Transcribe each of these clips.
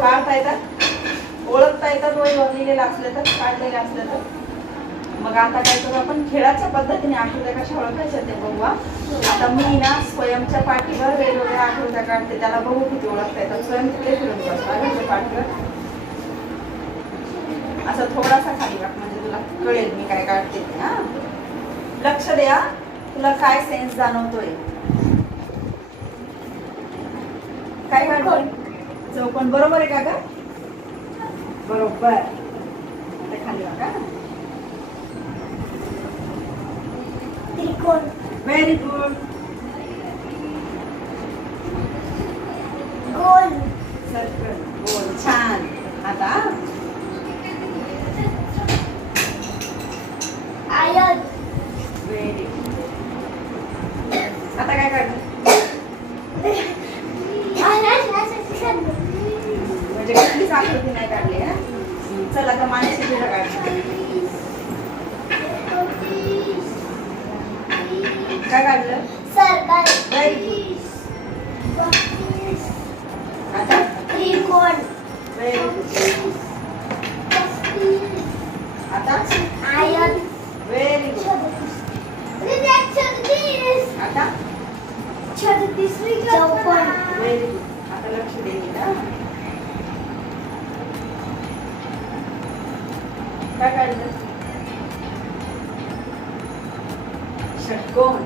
काढता येतात. ओळखता येतात वय बनलेले असले तर काढलेले असले तर. मग आता काय करू आपण? खेळाच्या पद्धतीने आकृत्या कशा ओळखायच्या ते बघू आता मी ना स्वयंच्या पाठीवर वेगवेगळ्या आकृत्या काढते त्याला बघू किती ओळखता येतात. स्वयं तिकडे फिरून बसतो पाठीवर. असं थोडासा खाली वाट म्हणजे तुला कळेल मी काय काढते हा? लक्ष द्या तुला काय सेन्स जाणवतोय? काय काढतोय चौकोन बरोबर आहे का ग? बरोबर. आता खाली वाका त्रिकोण. व्हेरी गुड गोल सर्कल गोल छान आता आयत व्हेरी आता काय काढलं म्हणजे आकृती नाही काढली ना चल आता मानसी तुला काढली काय काढलं? व्हेरी आता? त्रिकोण आता? आयत व्हेरी गुड आता? चौकोन व्हेरी गुड आता लक्ष देईल ना काय काढलं? षटकोन.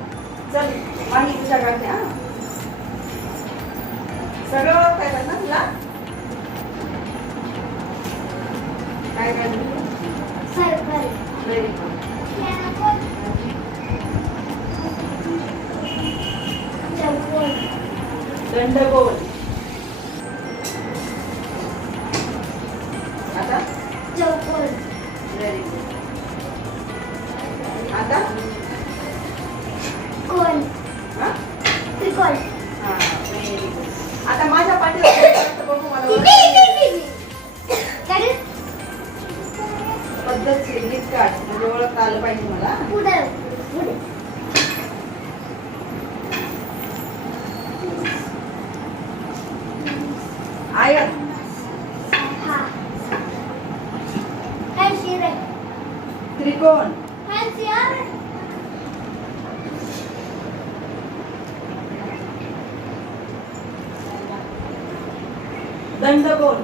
चल माही तुझ्या काढते हा. सगळं काय करणार ना तुला? काय काढलं? व्हेरी गुड दंडगोल. गुड आता माझ्या पाठीवर बघू मला ओळख. पद्धतशीर काढ. म्हणजे ओळखता आलं पाहिजे मला. पुढे पुढे. आयत हा. त्रिकोण. दंडगोल.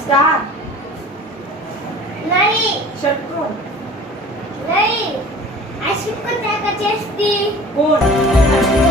स्टार. नाही. षटकोन नाही. अशी पण त्या कशी असती कोण?